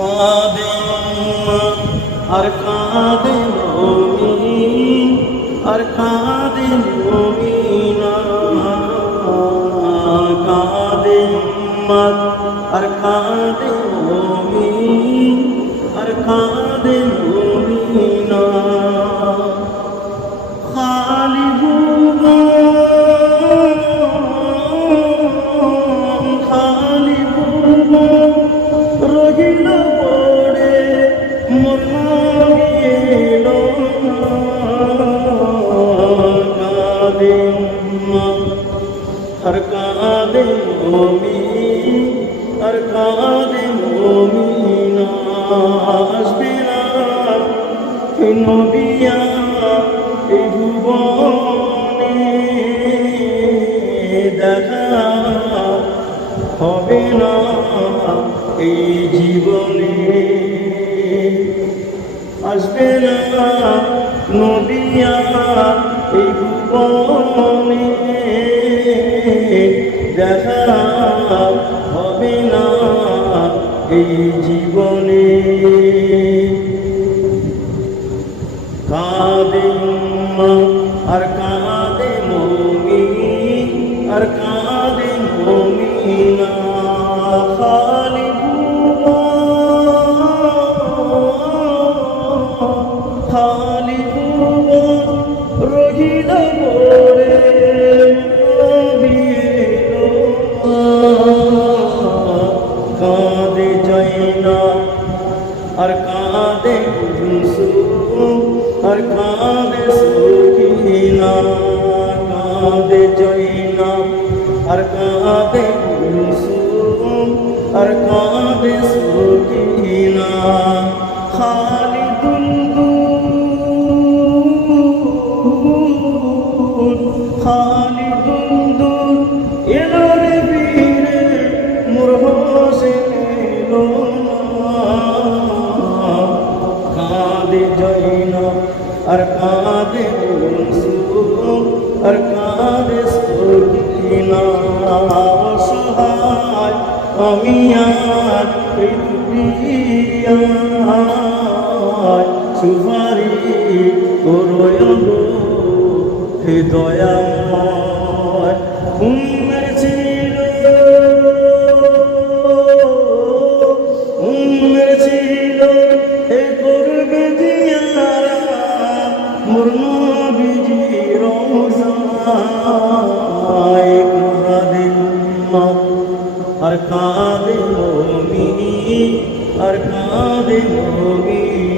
কাঁদে আর কাঁদে মুমিন আর কাঁদে মুমিনা কাঁদে আর কাঁদে মুমিন আর কাঁদে মুমিনা খালি ভুবন খালি ভুবন রহিল পড়ে মন গেল কাঁদে আর কাঁদে মুমিন আর কাঁদে মুমিনা আসবে না নবিয়া এই ভুবনে দেখা হবে না এই জীবনে আসবে না নবিয়া এই ভুবনে দেখা হবে না এই জীবনে কাঁদে আর কাঁদে মুমিন আর কাঁদে মুমিনা খালি ভুবন খালি ভুবন রহিল পড়ে কাঁদে জয়না আর কাঁদে আর কাঁদে সখিনা কাঁদে জয়না আর কাঁদে আর কাঁদে সখিনা খালি দুলদুল খালি দুলদুল এলো রে বীরে মোর হোসেন এলো কাঁদে জয়না আর কাঁদে আর কাঁদে সখিনা অসহায় আমি আর দুনিয়ায় সুপারি করো হে দয়াময় উম্মের ছিল হে করবে দিয়ারা মোর নবীজি রওজায় কাঁদে আর কাঁদে মুমিন আর কাঁদে মুমিন